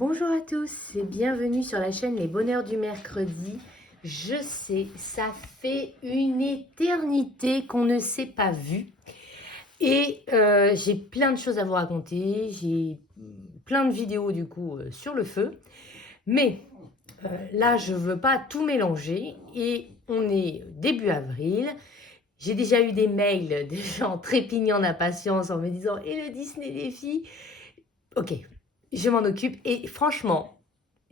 Bonjour à tous et bienvenue sur la chaîne Les Bonheurs du Mercredi. Je sais, ça fait une éternité qu'on ne s'est pas vu et j'ai plein de choses à vous raconter. J'ai plein de vidéos du coup sur le feu, mais là je veux pas tout mélanger et on est début avril. J'ai déjà eu des mails de gens trépignant d'impatience en me disant «Et le Disney des filles?» Ok, je m'en occupe et franchement,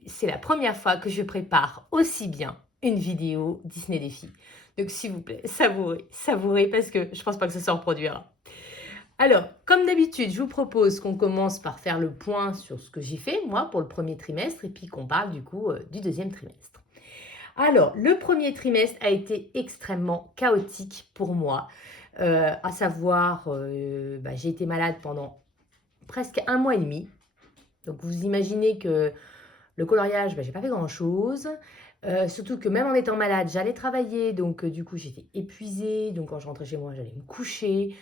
c'est la première fois que je prépare aussi bien une vidéo Disney des filles. Donc s'il vous plaît, savourez, savourez parce que je pense pas que ça se reproduira. Alors, comme d'habitude, je vous propose qu'on commence par faire le point sur ce que j'ai fait, moi, pour le premier trimestre, et puis qu'on parle du coup du deuxième trimestre. Alors, le premier trimestre a été extrêmement chaotique pour moi, à savoir, j'ai été malade pendant presque 1 mois et demi. Donc vous imaginez que le coloriage, j'ai pas fait grand-chose. Surtout que même en étant malade, j'allais travailler. Donc du coup, j'étais épuisée. Donc quand je rentrais chez moi, j'allais me coucher.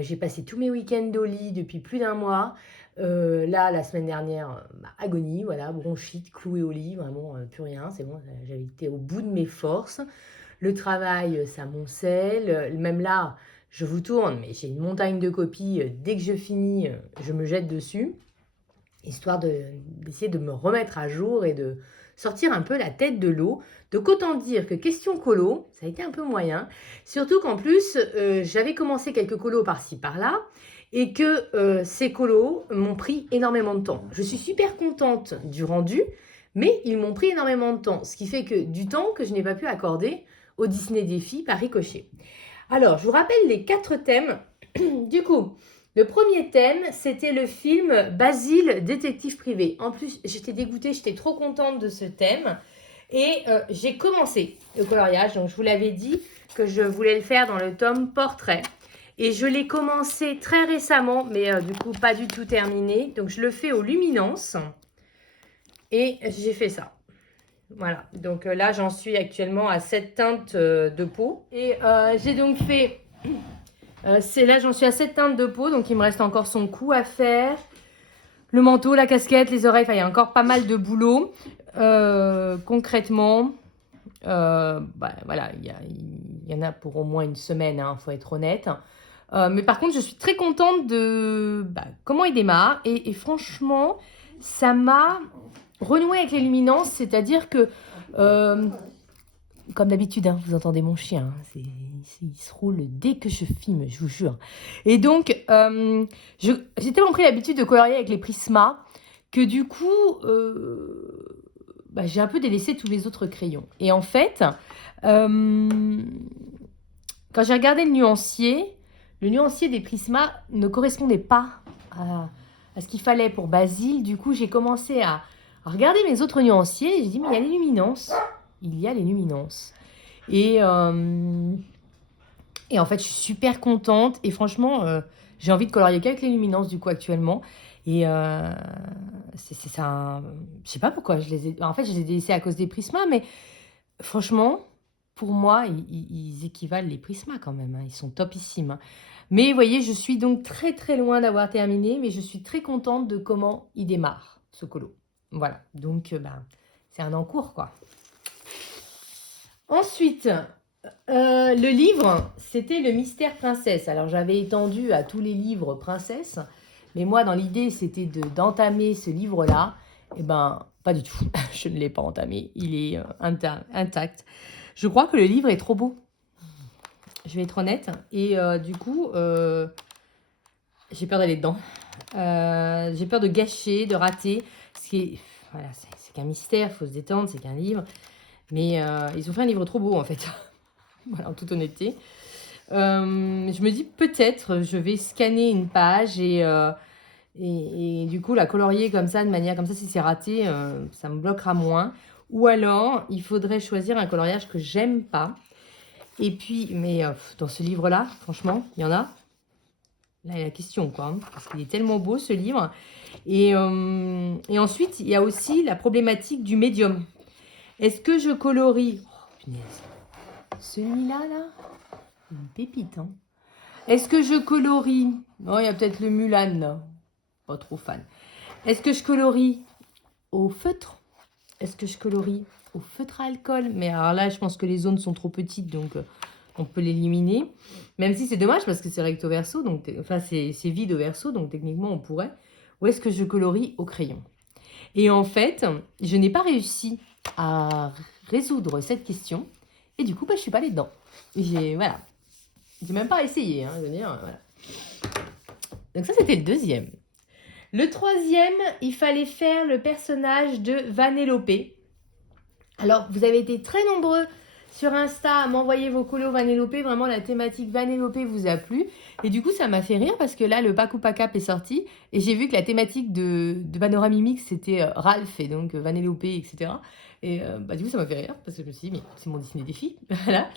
J'ai passé tous mes week-ends au lit depuis plus d'1 mois. Là, la semaine dernière, agonie, voilà, bronchite, clouée au lit, vraiment plus rien. C'est bon, j'avais été au bout de mes forces. Le travail, ça m'oncelle. Même là, je vous tourne, mais j'ai une montagne de copies. Dès que je finis, je me jette dessus histoire d'essayer de me remettre à jour et de sortir un peu la tête de l'eau. Donc autant dire que question colo, ça a été un peu moyen. Surtout qu'en plus, j'avais commencé quelques colos par-ci par-là et que ces colos m'ont pris énormément de temps. Je suis super contente du rendu, mais ils m'ont pris énormément de temps. Ce qui fait que du temps que je n'ai pas pu accorder au Disney Défi par ricochet. Alors, je vous rappelle les 4 thèmes. Du coup, le premier thème, c'était le film Basile, détective privé. En plus, j'étais dégoûtée, j'étais trop contente de ce thème. Et j'ai commencé le coloriage. Donc, je vous l'avais dit que je voulais le faire dans le tome portrait. Et je l'ai commencé très récemment, mais du coup, pas du tout terminé. Donc, je le fais aux luminances. Et j'ai fait ça. Voilà. Donc là, j'en suis actuellement à 7 teintes de peau. Et j'ai donc fait... là, j'en suis à 7 teintes de peau, donc il me reste encore son cou à faire. Le manteau, la casquette, les oreilles, il y a encore pas mal de boulot. Concrètement, voilà, il y en a pour au moins une semaine, hein, faut être honnête. Mais par contre, je suis très contente de comment il démarre. Et franchement, ça m'a renoué avec les luminances, c'est-à-dire que comme d'habitude, hein, vous entendez mon chien, hein, il se roule dès que je filme, je vous jure. Et donc, j'ai tellement pris l'habitude de colorier avec les Prisma que du coup, j'ai un peu délaissé tous les autres crayons. Et en fait, quand j'ai regardé le nuancier des Prisma ne correspondait pas à ce qu'il fallait pour Basile. Du coup, j'ai commencé à regarder mes autres nuanciers et j'ai dit, mais il y a les luminances. Il y a les luminances. Et en fait, je suis super contente. Et franchement, j'ai envie de colorier qu'avec les luminances, du coup, actuellement. Et c'est ça. Je sais pas pourquoi je les ai... En fait, je les ai délaissés à cause des Prisma. Mais franchement, pour moi, ils équivalent les Prisma quand même. Hein. Ils sont topissimes. Hein. Mais vous voyez, je suis donc très très loin d'avoir terminé. Mais je suis très contente de comment il démarre, ce colo. Voilà. Donc, c'est un en cours, quoi. Ensuite, le livre, c'était Le Mystère Princesse. Alors, j'avais étendu à tous les livres princesse, mais moi, dans l'idée, c'était d'entamer ce livre-là. Eh ben, pas du tout. Je ne l'ai pas entamé. Il est intact. Je crois que le livre est trop beau. Je vais être honnête. Et du coup, j'ai peur d'aller dedans. J'ai peur de gâcher, de rater. Voilà, c'est qu'un mystère, il faut se détendre, c'est qu'un livre. Mais ils ont fait un livre trop beau, en fait. Voilà, en toute honnêteté. Je me dis peut-être je vais scanner une page et du coup la colorier comme ça, de manière comme ça, si c'est raté, ça me bloquera moins. Ou alors, il faudrait choisir un coloriage que j'aime pas. Et puis, mais dans ce livre-là, franchement, il y en a. Là, il y a la question, quoi. Hein, parce qu'il est tellement beau, ce livre. Et ensuite, il y a aussi la problématique du médium. Est-ce que je colorie... Oh, punaise. Celui-là, là, une pépite, hein. Est-ce que je colorie... Oh, il y a peut-être le Mulan, là. Pas trop fan. Est-ce que je colorie au feutre. Est-ce que je colorie au feutre à alcool? Mais alors là, je pense que les zones sont trop petites, donc on peut l'éliminer. Même si c'est dommage parce que c'est recto verso, donc enfin c'est vide au verso, donc techniquement on pourrait. Ou est-ce que je colorie au crayon? Et en fait, je n'ai pas réussi à résoudre cette question. Et du coup, je ne suis pas allée dedans. Voilà. J'ai même pas essayé, hein, je veux dire, voilà. Donc ça, c'était le deuxième. Le troisième, il fallait faire le personnage de Vanellope. Alors, vous avez été très nombreux sur Insta à m'envoyer vos colos Vanellope. Vraiment, la thématique Vanellope vous a plu. Et du coup, ça m'a fait rire parce que là, le Paku Pakap est sorti. Et j'ai vu que la thématique de Panoramimix, c'était Ralph et donc Vanellope, etc. Et du coup, ça m'a fait rire parce que je me suis dit, mais c'est mon Disney des filles. Voilà.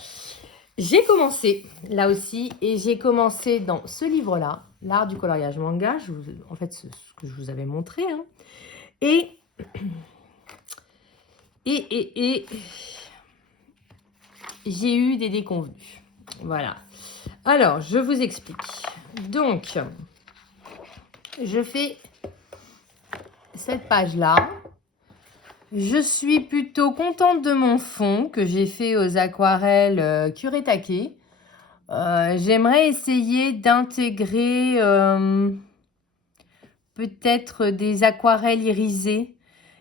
J'ai commencé là aussi. Et j'ai commencé dans ce livre-là, L'art du coloriage manga. En fait, ce que je vous avais montré. Hein. Et j'ai eu des déconvenus. Voilà. Alors, je vous explique. Donc, je fais cette page-là. Je suis plutôt contente de mon fond que j'ai fait aux aquarelles Kuretake. J'aimerais essayer d'intégrer peut-être des aquarelles irisées,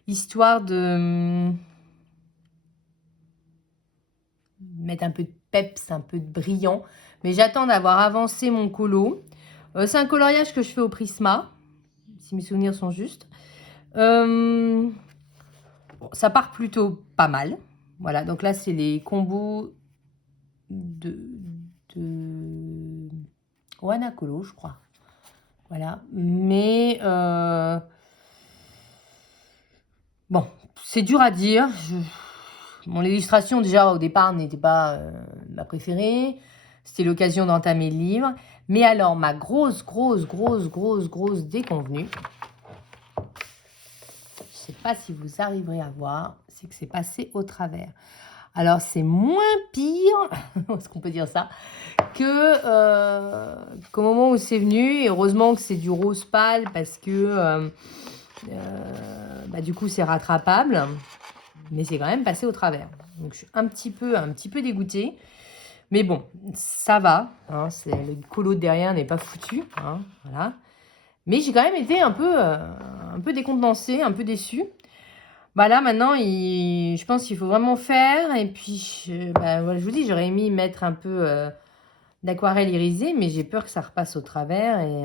histoire de mettre un peu de peps, un peu de brillant. Mais j'attends d'avoir avancé mon colo. C'est un coloriage que je fais au Prisma, si mes souvenirs sont justes. Bon, ça part plutôt pas mal. Voilà, donc là, c'est les combos de Wanakolo, je crois. Voilà, mais bon, c'est dur à dire. Mon illustration, déjà, au départ, n'était pas ma préférée. C'était l'occasion d'entamer le livre. Mais alors, ma grosse déconvenue, je ne sais pas si vous arriverez à voir, c'est que c'est passé au travers. Alors, c'est moins pire, est-ce qu'on peut dire ça, qu'au moment où c'est venu. Et heureusement que c'est du rose pâle parce que, du coup, c'est rattrapable. Mais c'est quand même passé au travers. Donc, je suis un petit peu dégoûtée. Mais bon, ça va. Hein, le colo de derrière n'est pas foutu. Hein, voilà. Mais j'ai quand même été un peu décontenancée, un peu déçue. Là, maintenant, je pense qu'il faut vraiment faire. Et puis, voilà, je vous dis, j'aurais aimé mettre un peu d'aquarelle irisée, mais j'ai peur que ça repasse au travers et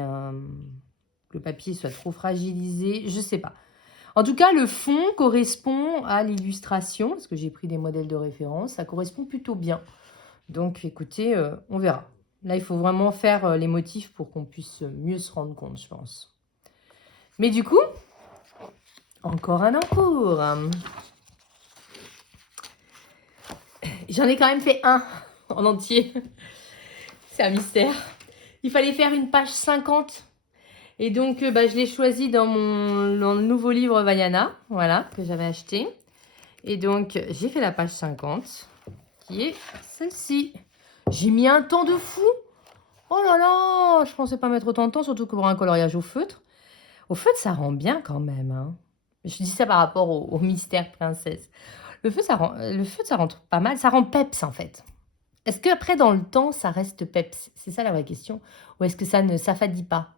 que le papier soit trop fragilisé. Je sais pas. En tout cas, le fond correspond à l'illustration, parce que j'ai pris des modèles de référence. Ça correspond plutôt bien. Donc, écoutez, on verra. Là, il faut vraiment faire les motifs pour qu'on puisse mieux se rendre compte, je pense. Mais du coup, encore un encours. J'en ai quand même fait un en entier. C'est un mystère. Il fallait faire une page 50. Et donc, je l'ai choisi dans le nouveau livre Vaiana, voilà, que j'avais acheté. Et donc, j'ai fait la page 50, qui est celle-ci. J'ai mis un temps de fou. Oh là là, je pensais pas mettre autant de temps, surtout que pour un coloriage au feutre. Au feutre, ça rend bien quand même. Hein. Je dis ça par rapport au mystère princesse. Le feutre, ça rend pas mal. Ça rend peps, en fait. Est-ce qu'après, dans le temps, ça reste peps? C'est ça la vraie question. Ou est-ce que ça ne s'affadit pas?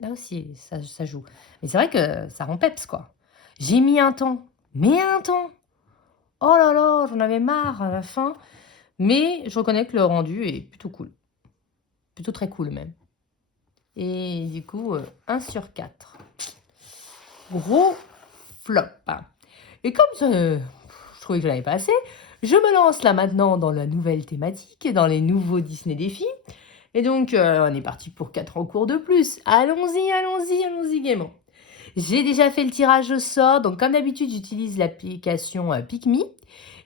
Là aussi, ça joue. Mais c'est vrai que ça rend peps, quoi. J'ai mis un temps. Mais un temps. Oh là là, j'en avais marre à la fin. Mais je reconnais que le rendu est plutôt cool. Plutôt très cool, même. Et du coup, 1 sur 4. Gros flop. Et comme ça, je trouvais que je l'avais pas assez, je me lance là maintenant dans la nouvelle thématique, dans les nouveaux Disney défis. Et donc, on est parti pour 4 encours de plus. Allons-y gaiement. J'ai déjà fait le tirage au sort. Donc, comme d'habitude, j'utilise l'application PicMe.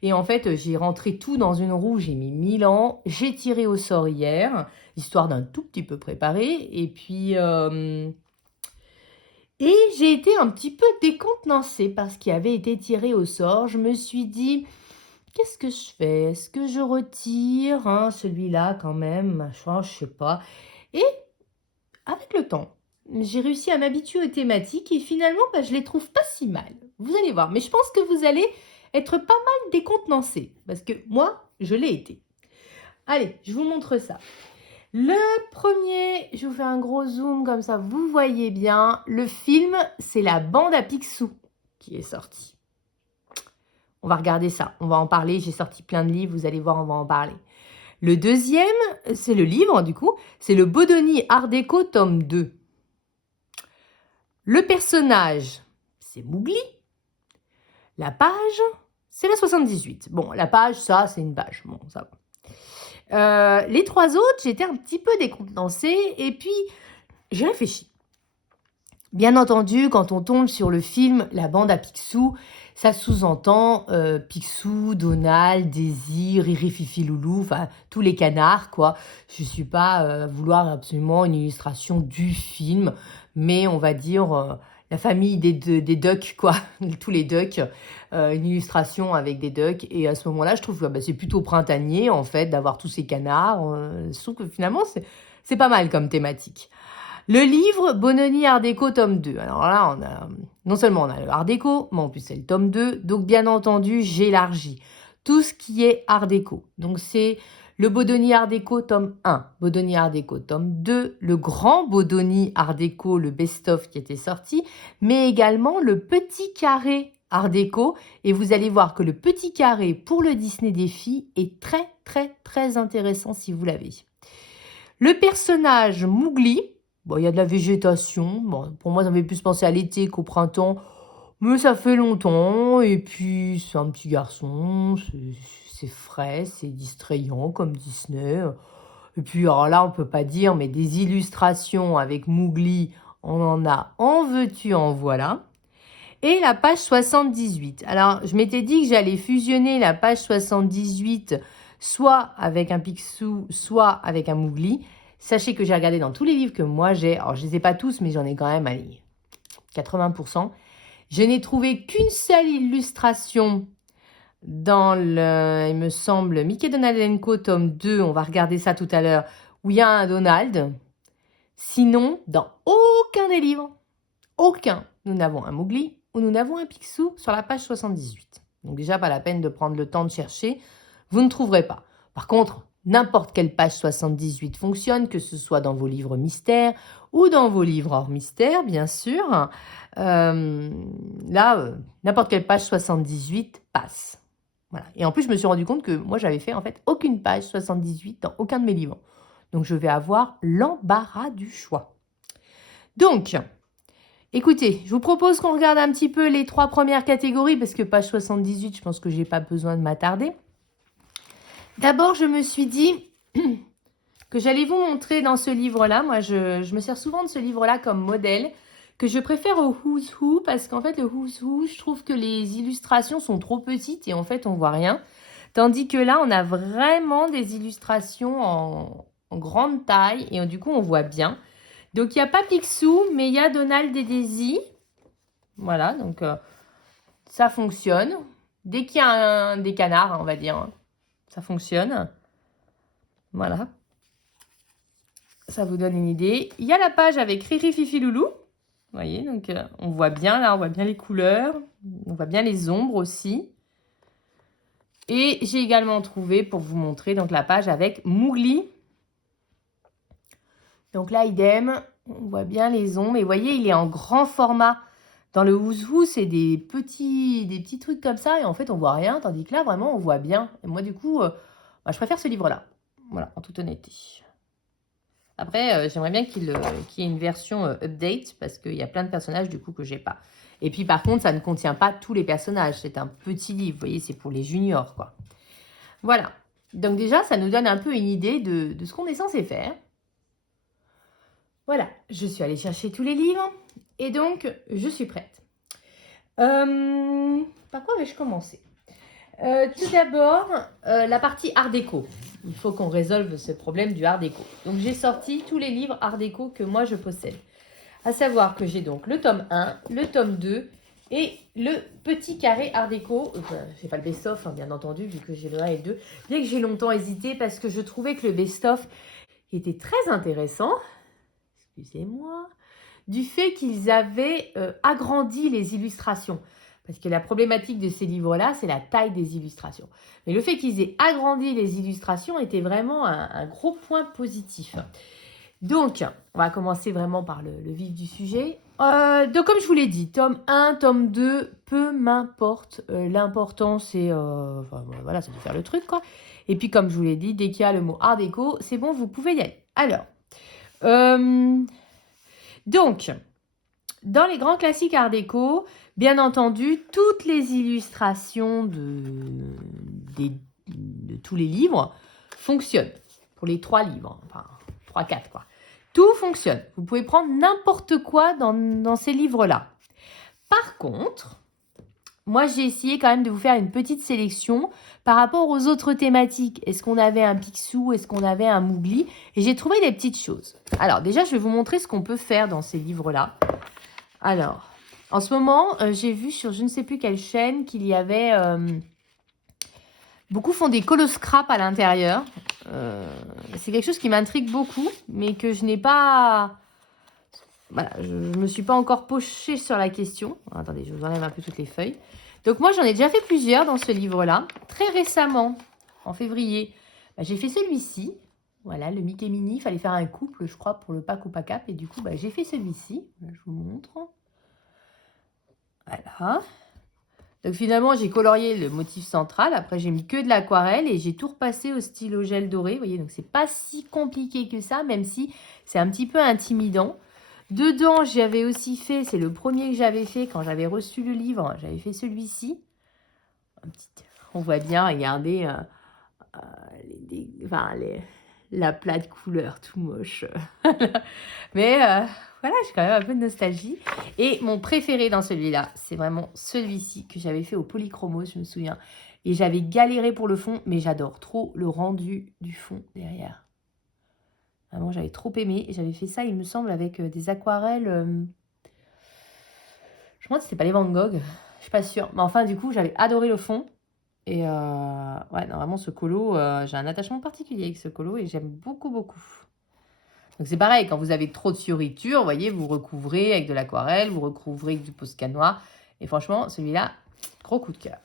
Et en fait, j'ai rentré tout dans une roue. J'ai mis 1000 ans. J'ai tiré au sort hier, histoire d'un tout petit peu préparé. Et puis... Et j'ai été un petit peu décontenancée parce qu'il avait été tiré au sort. Je me suis dit, qu'est-ce que je fais? Est-ce que je retire celui-là quand même? Machin, je sais pas. Et avec le temps, j'ai réussi à m'habituer aux thématiques et finalement, je les trouve pas si mal. Vous allez voir, mais je pense que vous allez être pas mal décontenancés parce que moi, je l'ai été. Allez, je vous montre ça. Le premier, je vous fais un gros zoom comme ça, vous voyez bien. Le film, c'est La Bande à Picsou qui est sorti. On va regarder ça, on va en parler. J'ai sorti plein de livres, vous allez voir, on va en parler. Le deuxième, c'est le livre du coup, c'est le Bodoni Art Déco tome 2. Le personnage, c'est Mowgli. La page, c'est la 78. Bon, la page, ça, c'est une page. Bon, ça va. Les trois autres, j'étais un petit peu décontenancée et puis j'ai réfléchi. Bien entendu, quand on tombe sur le film La Bande à Picsou, ça sous-entend Picsou, Donald, Daisy, Riri, Fifi, Loulou, enfin tous les canards, quoi. Je ne suis pas vouloir absolument une illustration du film, mais on va dire la famille des ducks, quoi, tous les ducks, une illustration avec des ducks. Et à ce moment-là, je trouve que c'est plutôt printanier, en fait, d'avoir tous ces canards. Je trouve que finalement, c'est pas mal comme thématique. Le livre Bononi Art Déco tome 2. Alors là, non seulement on a le Art Déco, mais en plus c'est le tome 2. Donc bien entendu, j'élargis tout ce qui est Art Déco. Donc c'est le Bodoni Art Déco tome 1, Bodoni Art Déco tome 2, le grand Bodoni Art Déco, le best-of qui était sorti, mais également le petit carré Art Déco. Et vous allez voir que le petit carré pour le Disney des filles est très très très intéressant si vous l'avez. Le personnage Mowgli, bon, il y a de la végétation. Bon, pour moi, ça me fait plus penser à l'été qu'au printemps. Mais ça fait longtemps. Et puis, c'est un petit garçon. C'est frais, c'est distrayant comme Disney. Et puis, alors là, on ne peut pas dire, mais des illustrations avec Mowgli, on en a en veux-tu, en voilà. Et la page 78. Alors, je m'étais dit que j'allais fusionner la page 78 soit avec un Picsou, soit avec un Mowgli. Sachez que j'ai regardé dans tous les livres que moi j'ai, alors je ne les ai pas tous, mais j'en ai quand même, allez, 80%. Je n'ai trouvé qu'une seule illustration dans il me semble, Mickey Donald & Co. tome 2, on va regarder ça tout à l'heure, où il y a un Donald. Sinon, dans aucun des livres, aucun, nous n'avons un Mowgli ou nous n'avons un Picsou sur la page 78. Donc déjà, pas la peine de prendre le temps de chercher, vous ne trouverez pas. Par contre, n'importe quelle page 78 fonctionne, que ce soit dans vos livres mystères ou dans vos livres hors mystère, bien sûr. N'importe quelle page 78 passe. Voilà. Et en plus, je me suis rendu compte que moi, j'avais fait en fait aucune page 78 dans aucun de mes livres. Donc, je vais avoir l'embarras du choix. Donc, écoutez, je vous propose qu'on regarde un petit peu les trois premières catégories parce que page 78, je pense que je n'ai pas besoin de m'attarder. D'abord, je me suis dit que j'allais vous montrer dans ce livre-là. Moi, je me sers souvent de ce livre-là comme modèle, que je préfère au Who's Who, parce qu'en fait, le Who's Who, je trouve que les illustrations sont trop petites et en fait, on voit rien. Tandis que là, on a vraiment des illustrations en grande taille et du coup, on voit bien. Donc, il n'y a pas Picsou, mais il y a Donald et Daisy. Voilà, donc ça fonctionne. Dès qu'il y a des canards, on va dire, ça fonctionne. Voilà. Ça vous donne une idée. Il y a la page avec Riri, Fifi, Loulou. Vous voyez, donc on voit bien, là, on voit bien les couleurs. On voit bien les ombres aussi. Et j'ai également trouvé, pour vous montrer, donc la page avec Mowgli. Donc là, idem, on voit bien les ombres. Et vous voyez, il est en grand format. Dans le Who's Who, c'est des petits trucs comme ça. Et en fait, on voit rien. Tandis que là, vraiment, on voit bien. Et moi, du coup, je préfère ce livre-là. Voilà, en toute honnêteté. Après, j'aimerais bien qu'il y ait une version update. Parce qu'il y a plein de personnages, du coup, que j'ai pas. Et puis, par contre, ça ne contient pas tous les personnages. C'est un petit livre. Vous voyez, c'est pour les juniors, quoi. Voilà. Donc déjà, ça nous donne un peu une idée de ce qu'on est censé faire. Voilà, je suis allée chercher tous les livres et donc je suis prête. Par quoi vais-je commencer? Tout d'abord, la partie Art Déco. Il faut qu'on résolve ce problème du Art Déco. Donc j'ai sorti tous les livres Art Déco que moi je possède. À savoir que j'ai donc le tome 1, le tome 2 et le petit carré Art Déco. Je n'ai pas le best-of, hein, bien entendu, vu que j'ai le 1 et le 2. Bien que j'ai longtemps hésité parce que je trouvais que le best-of était très intéressant. Excusez-moi. du fait qu'ils avaient agrandi les illustrations. Parce que la problématique de ces livres-là, c'est la taille des illustrations. Mais le fait qu'ils aient agrandi les illustrations était vraiment un gros point positif. Donc, on va commencer vraiment par le vif du sujet. Donc, comme je vous l'ai dit, tome 1, tome 2, peu m'importe. L'important, c'est voilà, c'est de faire le truc, quoi. Et puis, comme je vous l'ai dit, dès qu'il y a le mot art déco, c'est bon, vous pouvez y aller. Alors, donc, dans les grands classiques art déco, bien entendu, toutes les illustrations de tous les livres fonctionnent. Pour les 3 livres, enfin 3-4 quoi. Tout fonctionne. Vous pouvez prendre n'importe quoi dans ces livres-là. Par contre, moi j'ai essayé quand même de vous faire une petite sélection par rapport aux autres thématiques. Est-ce qu'on avait un Picsou? Est-ce qu'on avait un Mowgli? Et j'ai trouvé des petites choses. Alors déjà, je vais vous montrer ce qu'on peut faire dans ces livres-là. Alors, en ce moment, j'ai vu sur je ne sais plus quelle chaîne qu'il y avait... beaucoup font des coloscraps à l'intérieur. C'est quelque chose qui m'intrigue beaucoup, mais que je n'ai pas... Voilà, je ne me suis pas encore penchée sur la question. Attendez, je vous enlève un peu toutes les feuilles. Donc moi, j'en ai déjà fait plusieurs dans ce livre-là. Très récemment, en février, j'ai fait celui-ci. Voilà, le Mickey Mini. Il fallait faire un couple, je crois, pour le pack ou pas cap. Et du coup, j'ai fait celui-ci. Je vous montre. Voilà. Donc finalement, j'ai colorié le motif central. Après, j'ai mis que de l'aquarelle et j'ai tout repassé au stylo gel doré. Vous voyez, donc c'est pas si compliqué que ça, même si c'est un petit peu intimidant. Dedans, j'avais aussi fait, c'est le premier que j'avais fait quand j'avais reçu le livre. J'avais fait celui-ci. On voit bien, regardez, la plate couleur, tout moche. Mais voilà, j'ai quand même un peu de nostalgie. Et mon préféré dans celui-là, c'est vraiment celui-ci que j'avais fait au polychromos, je me souviens. Et j'avais galéré pour le fond, mais j'adore trop le rendu du fond derrière. Vraiment, j'avais trop aimé. Et j'avais fait ça, il me semble, avec des aquarelles. Je me demande si c'était pas les Van Gogh. Je suis pas sûre. Mais enfin, du coup, j'avais adoré le fond. Et ouais, non, vraiment, ce colo, j'ai un attachement particulier avec ce colo et j'aime beaucoup, beaucoup. Donc, c'est pareil, quand vous avez trop de fioritures, vous voyez, vous recouvrez avec de l'aquarelle, vous recouvrez avec du Posca noir. Et franchement, celui-là, gros coup de cœur.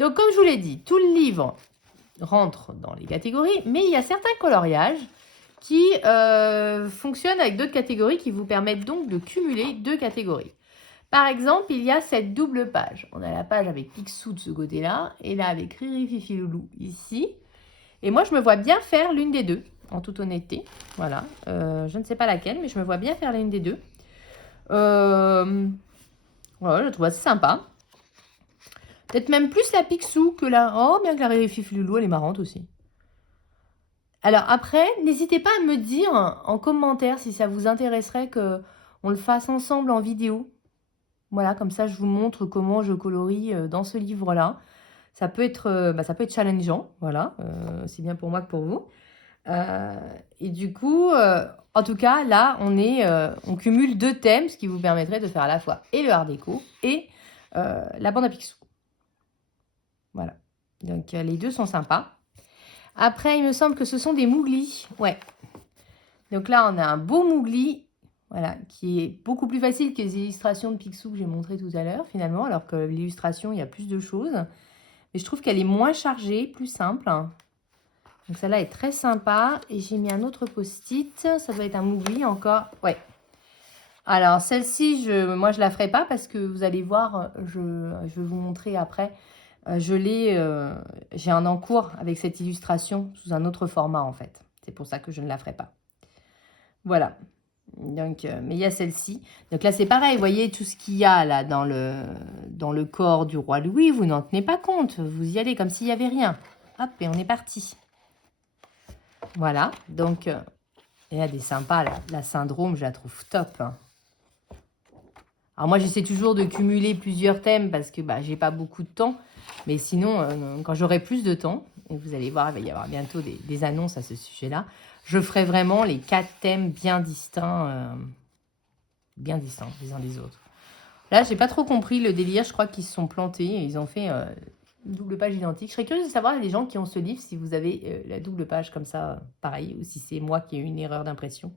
Donc, comme je vous l'ai dit, tout le livre rentre dans les catégories, mais il y a certains coloriages qui fonctionnent avec d'autres catégories qui vous permettent donc de cumuler 2 catégories. Par exemple, il y a cette double page. On a la page avec Picsou de ce côté-là, et là avec Riri, Fifi, Loulou ici. Et moi, je me vois bien faire l'une des deux, en toute honnêteté. Voilà. Je ne sais pas laquelle, mais je me vois bien faire l'une des deux. Voilà, je trouve assez sympa. Peut-être même plus la Picsou que la... Oh, bien que la Riri, Fifi, Loulou, elle est marrante aussi. Alors après, n'hésitez pas à me dire en commentaire si ça vous intéresserait qu'on le fasse ensemble en vidéo. Voilà, comme ça, je vous montre comment je colorie dans ce livre-là. Ça peut être challengeant, voilà. C'est bien pour moi que pour vous. Et du coup, en tout cas, là, on cumule 2 thèmes, ce qui vous permettrait de faire à la fois et le art déco et la bande à Picsou. Voilà. Donc, les 2 sont sympas. Après, il me semble que ce sont des Mowgli. Ouais. Donc là, on a un beau Mowgli. Voilà, qui est beaucoup plus facile que les illustrations de Picsou que j'ai montrées tout à l'heure, finalement, alors que l'illustration, il y a plus de choses. Mais je trouve qu'elle est moins chargée, plus simple. Donc celle-là est très sympa. Et j'ai mis un autre post-it. Ça doit être un Mowgli encore. Ouais. Alors, celle-ci, moi, je la ferai pas parce que vous allez voir, je vais vous montrer après. J'ai un encours avec cette illustration sous un autre format, en fait. C'est pour ça que je ne la ferai pas. Voilà. Donc, mais il y a celle-ci. Donc là, c'est pareil, vous voyez, tout ce qu'il y a là dans le corps du roi Louis, vous n'en tenez pas compte. Vous y allez comme s'il n'y avait rien. Hop, et on est parti. Voilà, donc, il y a des sympas, là. La syndrome, je la trouve top. Hein. Alors moi, j'essaie toujours de cumuler plusieurs thèmes parce que j'ai pas beaucoup de temps. Mais sinon, quand j'aurai plus de temps, et vous allez voir, il va y avoir bientôt des annonces à ce sujet-là, je ferai vraiment les 4 thèmes bien distincts les uns des autres. Là, j'ai pas trop compris le délire. Je crois qu'ils se sont plantés et ils ont fait une double page identique. Je serais curieuse de savoir, les gens qui ont ce livre, si vous avez la double page comme ça, pareil, ou si c'est moi qui ai eu une erreur d'impression.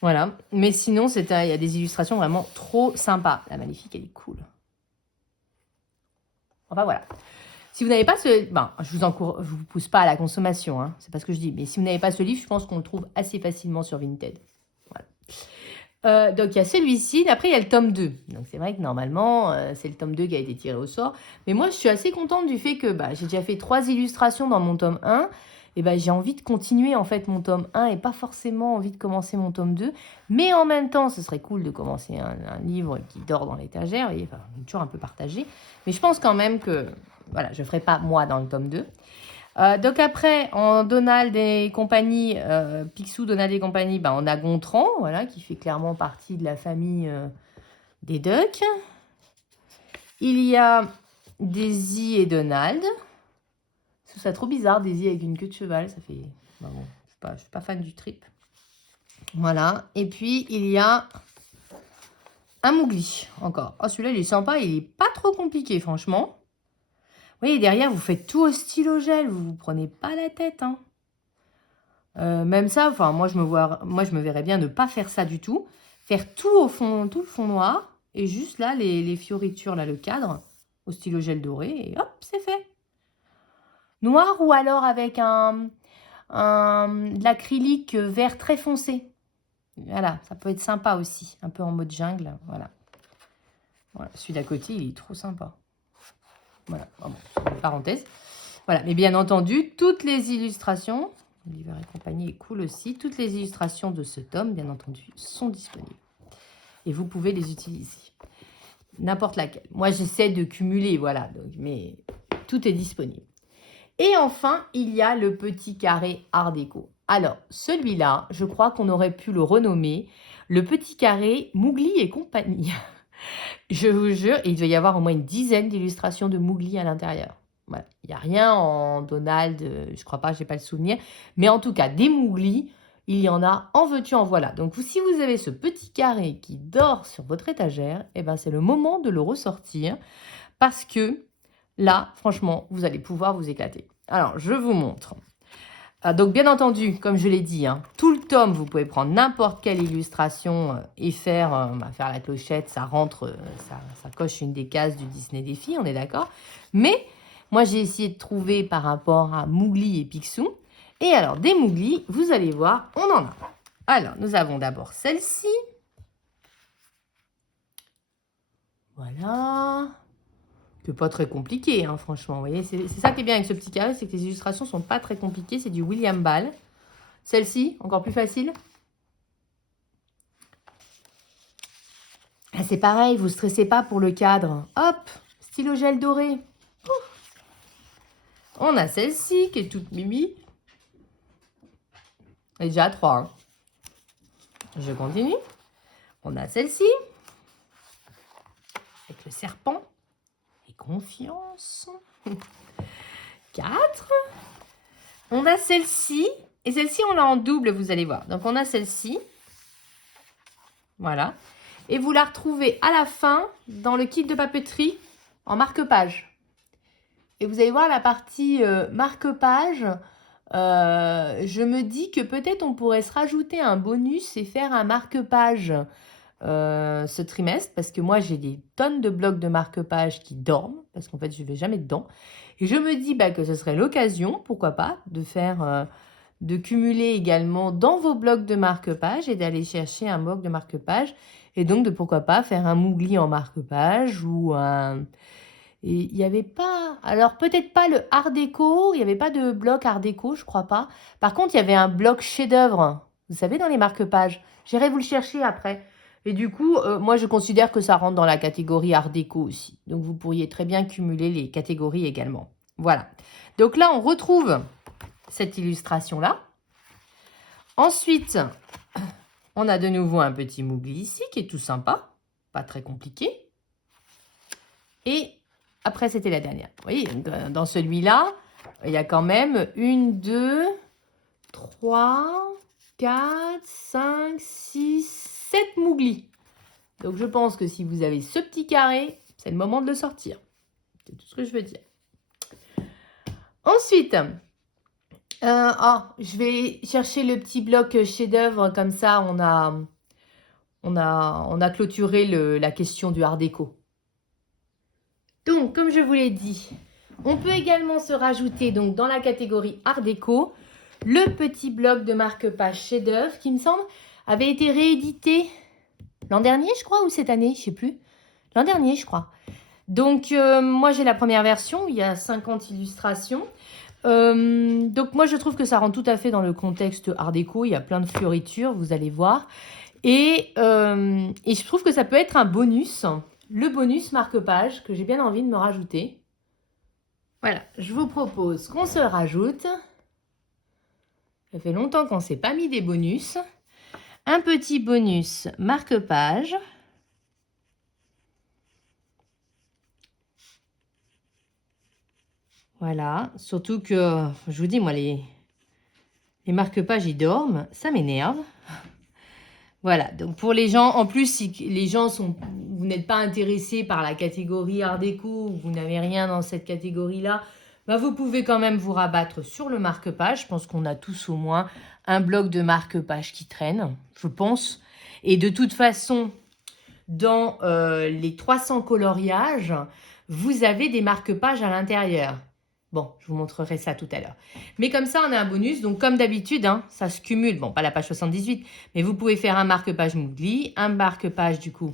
Voilà. Mais sinon, il y a des illustrations vraiment trop sympas. La Maléfique, elle est cool. Enfin, voilà. Si vous n'avez pas ce... Ben, je vous pousse pas à la consommation, hein, c'est pas ce que je dis. Mais si vous n'avez pas ce livre, je pense qu'on le trouve assez facilement sur Vinted. Voilà. Donc, il y a celui-ci. Après, il y a le tome 2. Donc, c'est vrai que normalement, c'est le tome 2 qui a été tiré au sort. Mais moi, je suis assez contente du fait que j'ai déjà fait 3 illustrations dans mon tome 1. Et j'ai envie de continuer, en fait, mon tome 1 et pas forcément envie de commencer mon tome 2. Mais en même temps, ce serait cool de commencer un livre qui dort dans l'étagère. Et enfin, toujours un peu partagé. Mais je pense quand même que... Voilà, je ne ferai pas moi dans le tome 2. Donc après, en Donald et compagnie, Picsou, Donald et compagnie, on a Gontran, voilà, qui fait clairement partie de la famille des Ducks. Il y a Daisy et Donald. Je trouve ça trop bizarre, Daisy avec une queue de cheval, ça fait... bon, je suis pas fan du trip. Voilà, et puis il y a un Mowgli, encore. Oh, celui-là, il est sympa, il est pas trop compliqué, franchement. Vous voyez, derrière, vous faites tout au stylo gel, vous prenez pas la tête, hein. Même ça, enfin, moi, je me verrais bien ne pas faire ça du tout. Faire tout au fond, tout le fond noir, et juste là, les fioritures, là, le cadre, au stylo gel doré, et hop, c'est fait. Noir ou alors avec de l'acrylique vert très foncé. Voilà, ça peut être sympa aussi, un peu en mode jungle, voilà. Voilà, celui d'à côté, il est trop sympa. Voilà, bon, parenthèse. Voilà, mais bien entendu, toutes les illustrations, Oliver et compagnie est cool aussi, toutes les illustrations de ce tome, bien entendu, sont disponibles. Et vous pouvez les utiliser. N'importe laquelle. Moi, j'essaie de cumuler, voilà, donc, mais tout est disponible. Et enfin, il y a le petit carré Art déco. Alors, celui-là, je crois qu'on aurait pu le renommer le petit carré Mowgli et compagnie. Je vous jure, il doit y avoir au moins une dizaine d'illustrations de Mowgli à l'intérieur. Voilà. Il n'y a rien en Donald, je crois pas, je n'ai pas le souvenir. Mais en tout cas, des Mowgli, il y en a en veux-tu, en voilà. Donc, si vous avez ce petit carré qui dort sur votre étagère, c'est le moment de le ressortir. Parce que là, franchement, vous allez pouvoir vous éclater. Alors, je vous montre. Donc, bien entendu, comme je l'ai dit, tout le tome, vous pouvez prendre n'importe quelle illustration et faire la clochette, ça rentre, ça coche une des cases du Disney Défi, on est d'accord. Mais moi, j'ai essayé de trouver par rapport à Mowgli et Picsou. Et alors, des Mowgli, vous allez voir, on en a. Alors, nous avons d'abord celle-ci. Voilà. C'est pas très compliqué, franchement. Vous voyez, c'est ça qui est bien avec ce petit carré, c'est que les illustrations sont pas très compliquées. C'est du William Ball. Celle-ci, encore plus facile. Ah, c'est pareil, vous stressez pas pour le cadre. Hop, stylo gel doré. Ouf. On a celle-ci qui est toute mimi. Elle est déjà à 3. Hein. Je continue. On a celle-ci. Avec le serpent. Et confiance. 4. On a celle-ci. Et celle-ci, on l'a en double, vous allez voir. Donc, on a celle-ci. Voilà. Et vous la retrouvez à la fin dans le kit de papeterie en marque-page. Et vous allez voir la partie marque-page. Je me dis que peut-être on pourrait se rajouter un bonus et faire un marque-page ce trimestre. Parce que moi, j'ai des tonnes de blocs de marque-page qui dorment. Parce qu'en fait, je ne vais jamais dedans. Et je me dis que ce serait l'occasion, pourquoi pas, de faire... de cumuler également dans vos blocs de marque-page et d'aller chercher un bloc de marque-page et donc de pourquoi pas faire un Mowgli en marque-page ou un... Et il n'y avait pas... Alors peut-être pas le art déco, il n'y avait pas de bloc art déco, je crois pas. Par contre, il y avait un bloc chef-d'œuvre, vous savez, dans les marque-pages. J'irai vous le chercher après. Et du coup, moi je considère que ça rentre dans la catégorie art déco aussi. Donc vous pourriez très bien cumuler les catégories également. Voilà. Donc là, on retrouve cette illustration-là. Ensuite, on a de nouveau un petit Mowgli ici qui est tout sympa, pas très compliqué. Et après, c'était la dernière. Vous voyez, dans celui-là, il y a quand même 1, 2, 3, 4, 5, 6, 7 Mowgli. Donc, je pense que si vous avez ce petit carré, c'est le moment de le sortir. C'est tout ce que je veux dire. Ensuite, Je vais chercher le petit bloc chef-d'œuvre, comme ça on a clôturé la question du art déco. Donc, comme je vous l'ai dit, on peut également se rajouter donc dans la catégorie art déco le petit bloc de marque-page chef-d'œuvre qui me semble avait été réédité l'an dernier, je crois, ou cette année, je sais plus. L'an dernier, je crois. Donc, moi, j'ai la première version, il y a 50 illustrations. Donc, moi, je trouve que ça rentre tout à fait dans le contexte art déco. Il y a plein de fioritures, vous allez voir. Et je trouve que ça peut être un bonus, le bonus marque-page que j'ai bien envie de me rajouter. Voilà, je vous propose qu'on se le rajoute. Ça fait longtemps qu'on ne s'est pas mis des bonus. Un petit bonus marque-page. Voilà, surtout que, je vous dis, moi, les marque-pages, ils dorment, ça m'énerve. Voilà, donc pour les gens, en plus, si les gens sont, vous n'êtes pas intéressés par la catégorie art déco, vous n'avez rien dans cette catégorie-là, bah vous pouvez quand même vous rabattre sur le marque-page. Je pense qu'on a tous au moins un bloc de marque-page qui traîne, je pense. Et de toute façon, dans les 300 coloriages, vous avez des marque-pages à l'intérieur. Bon, je vous montrerai ça tout à l'heure. Mais comme ça, on a un bonus. Donc, comme d'habitude, hein, ça se cumule. Bon, pas la page 78, mais vous pouvez faire un marque-page Moogly, un marque-page, du coup,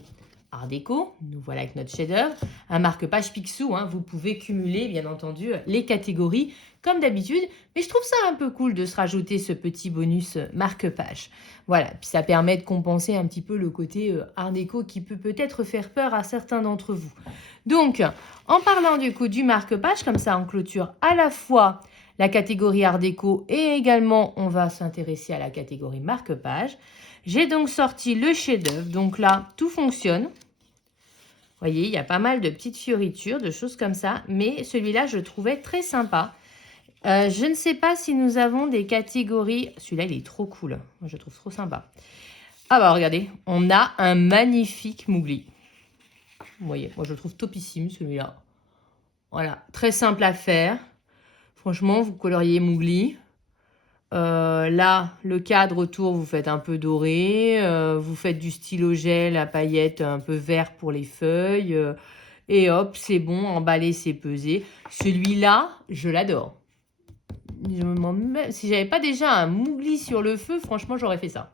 art déco. Nous voilà avec notre chef-d'œuvre. Un marque-page Picsou. Hein, vous pouvez cumuler, bien entendu, les catégories, comme d'habitude. Mais je trouve ça un peu cool de se rajouter ce petit bonus marque-page. Voilà, puis ça permet de compenser un petit peu le côté art déco qui peut peut-être faire peur à certains d'entre vous. Donc, en parlant du coup du marque-page, comme ça on clôture à la fois la catégorie art déco et également on va s'intéresser à la catégorie marque-page. J'ai donc sorti le chef-d'œuvre, donc là tout fonctionne. Vous voyez, il y a pas mal de petites fioritures, de choses comme ça, mais celui-là je le trouvais très sympa. Je ne sais pas si nous avons des catégories. Celui-là, il est trop cool. Moi, je le trouve trop sympa. Ah bah regardez, on a un magnifique Moogly. Vous voyez, moi je le trouve topissime celui-là. Voilà, très simple à faire. Franchement, vous coloriez Moogly. Là, le cadre autour, vous faites un peu doré. Vous faites du stylo gel à paillettes un peu vert pour les feuilles. Et hop, c'est bon, emballé, c'est pesé. Celui-là, je l'adore. Si j'avais pas déjà un Moogly sur le feu, franchement, j'aurais fait ça.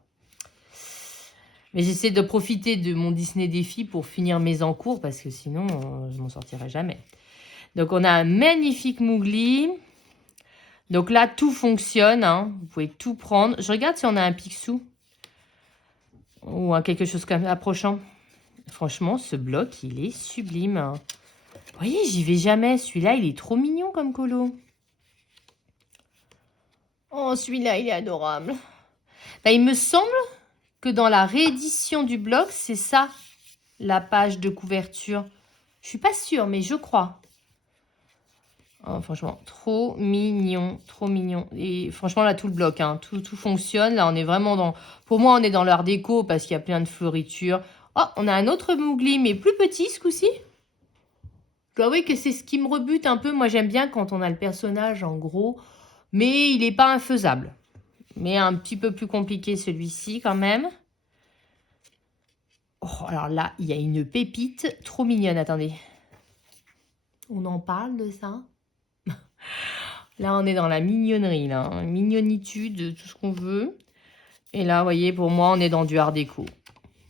Mais j'essaie de profiter de mon Disney Défi pour finir mes encours parce que sinon, je m'en sortirai jamais. Donc, on a un magnifique Moogly. Donc là, tout fonctionne. Hein. Vous pouvez tout prendre. Je regarde si on a un Picsou ou quelque chose comme approchant. Franchement, ce bloc, il est sublime. Hein. Vous voyez, j'y vais jamais. Celui-là, il est trop mignon comme colo. Oh, celui-là, il est adorable. Bah, il me semble que dans la réédition du bloc, c'est ça, la page de couverture. Je suis pas sûre, mais je crois. Oh, franchement, trop mignon, trop mignon. Et franchement, là, tout le bloc, hein, tout fonctionne. Là, on est vraiment dans... Pour moi, on est dans l'art déco parce qu'il y a plein de fioritures. Oh, on a un autre Moogly, mais plus petit ce coup-ci. Je dois avouer que c'est ce qui me rebute un peu. Moi, j'aime bien quand on a le personnage en gros, mais il n'est pas infaisable. Mais un petit peu plus compliqué celui-ci quand même. Oh, alors là, il y a une pépite trop mignonne. Attendez. On en parle de ça? Là, on est dans la mignonnerie, là. Hein. Mignonitude, tout ce qu'on veut. Et là, vous voyez, pour moi, on est dans du art déco.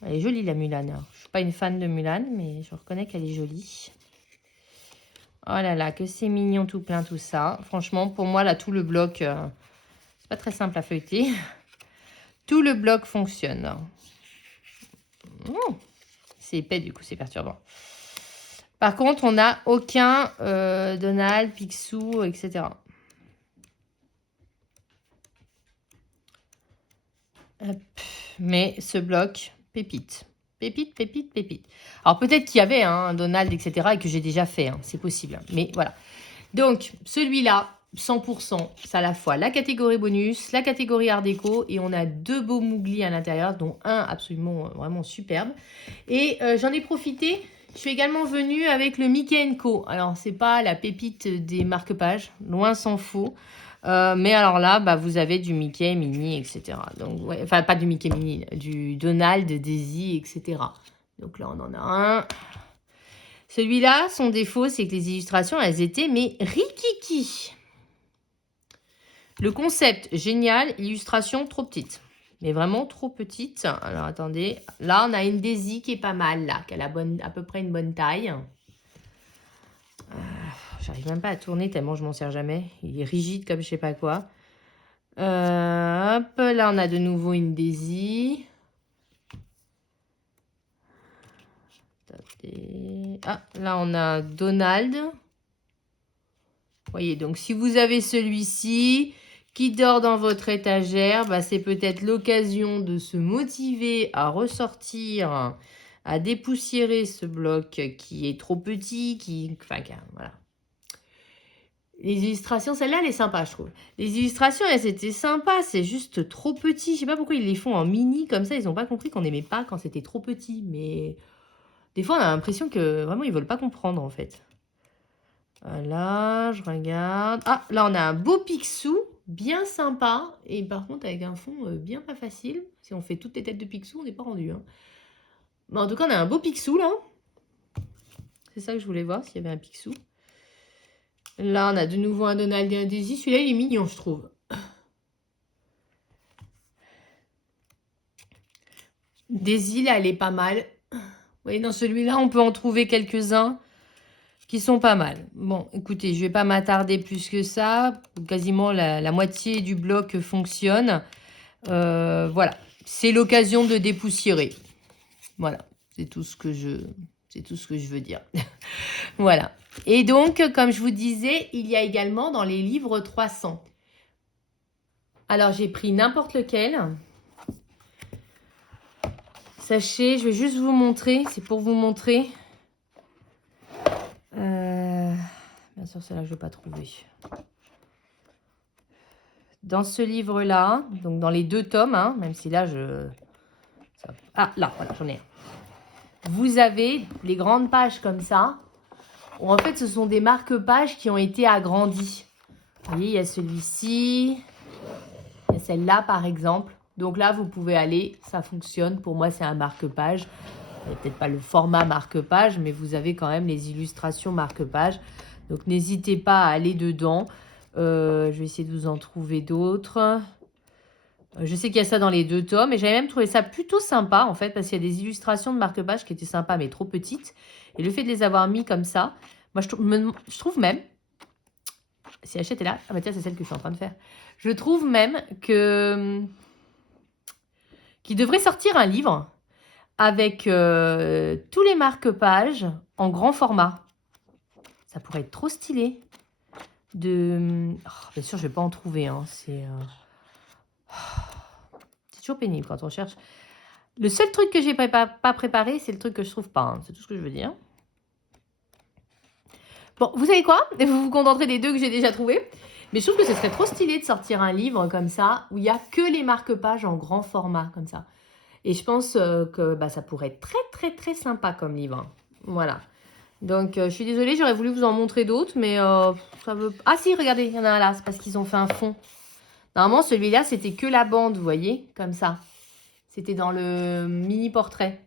Elle est jolie, la Mulan. Je ne suis pas une fan de Mulan, mais je reconnais qu'elle est jolie. Oh là là, que c'est mignon, tout plein, tout ça. Franchement, pour moi, là, tout le bloc... c'est pas très simple à feuilleter. Tout le bloc fonctionne. C'est épais, du coup, c'est perturbant. Par contre, on n'a aucun Donald, Picsou, etc. Hop. Mais ce bloc, pépite. Pépite, pépite, pépite. Alors, peut-être qu'il y avait un Donald, etc. et que j'ai déjà fait. Hein, c'est possible. Mais voilà. Donc, celui-là, 100%, c'est à la fois la catégorie bonus, la catégorie art déco. Et on a deux beaux Moogly à l'intérieur, dont un absolument vraiment superbe. Et j'en ai profité... Je suis également venue avec le Mickey & Co. Alors, c'est pas la pépite des marque-pages, loin s'en faut. Mais alors là, bah, vous avez du Mickey, Minnie, etc. Donc, ouais, enfin, pas du Mickey, Minnie, du Donald, Daisy, etc. Donc là, on en a un. Celui-là, son défaut, c'est que les illustrations, elles étaient, mais rikiki. Le concept, génial. Illustration, trop petite. Mais vraiment trop petite. Alors, attendez. Là, on a une Daisy qui est pas mal, là. Qui a à peu près une bonne taille. J'arrive même pas à tourner tellement je m'en sers jamais. Il est rigide comme je sais pas quoi. Hop, là, on a de nouveau une Daisy. Ah, là, on a Donald. Vous voyez, donc si vous avez celui-ci qui dort dans votre étagère, bah, c'est peut-être l'occasion de se motiver à ressortir, à dépoussiérer ce bloc qui est trop petit, enfin, voilà. Les illustrations, celle-là, elle est sympa, je trouve. Les illustrations, elles étaient sympas, c'est juste trop petit. Je sais pas pourquoi ils les font en mini comme ça. Ils n'ont pas compris qu'on n'aimait pas quand c'était trop petit. Mais des fois, on a l'impression que vraiment, ils veulent pas comprendre, en fait. Voilà, je regarde. Ah, là, on a un beau Picsou, bien sympa. Et par contre, avec un fond bien pas facile. Si on fait toutes les têtes de Picsou, on n'est pas rendu. Hein. Mais en tout cas, on a un beau Picsou, là. C'est ça que je voulais voir, s'il y avait un Picsou. Là, on a de nouveau un Donald et un Daisy. Celui-là, il est mignon, je trouve. Daisy, là, elle est pas mal. Vous voyez, dans celui-là, on peut en trouver quelques-uns qui sont pas mal. Bon, écoutez, je vais pas m'attarder plus que ça. Quasiment la moitié du bloc fonctionne. Voilà. C'est l'occasion de dépoussiérer. Voilà. C'est tout ce que je veux dire. Voilà. Et donc, comme je vous disais, il y a également dans les livres 300. Alors, j'ai pris n'importe lequel. Sachez, je vais juste vous montrer. C'est pour vous montrer. Bien sûr, c'est là que je ne vais pas trouver. Dans ce livre-là, donc dans les 2 tomes, hein, même si là, Ah, là, voilà, j'en ai un. Vous avez les grandes pages comme ça, où en fait, ce sont des marque-pages qui ont été agrandis. Vous voyez, il y a celui-ci, il y a celle-là, par exemple. Donc là, vous pouvez aller, ça fonctionne. Pour moi, c'est un marque-page. Peut-être pas le format marque-page, mais vous avez quand même les illustrations marque-page. Donc, n'hésitez pas à aller dedans. Je vais essayer de vous en trouver d'autres. Je sais qu'il y a ça dans les 2 tomes. Et j'avais même trouvé ça plutôt sympa, en fait, parce qu'il y a des illustrations de marque-page qui étaient sympas, mais trop petites. Et le fait de les avoir mis comme ça, moi, je trouve même... Si Hachette est là... Ah bah tiens, c'est celle que je suis en train de faire. Je trouve même que... qu'il devrait sortir un livre avec tous les marque-pages en grand format. Ça pourrait être trop stylé. Bien sûr, je ne vais pas en trouver. Hein. C'est toujours pénible quand on cherche. Le seul truc que j'ai pas préparé, c'est le truc que je trouve pas. Hein. C'est tout ce que je veux dire. Bon, vous savez quoi? Vous vous contenterez des 2 que j'ai déjà trouvés. Mais je trouve que ce serait trop stylé de sortir un livre comme ça, où il n'y a que les marque-pages en grand format, comme ça. Et je pense que ça pourrait être très, très, très sympa comme livre. Voilà. Donc, je suis désolée, j'aurais voulu vous en montrer d'autres, mais ça veut... Ah si, regardez, il y en a un là, c'est parce qu'ils ont fait un fond. Normalement, celui-là, c'était que la bande, vous voyez, comme ça. C'était dans le mini-portrait.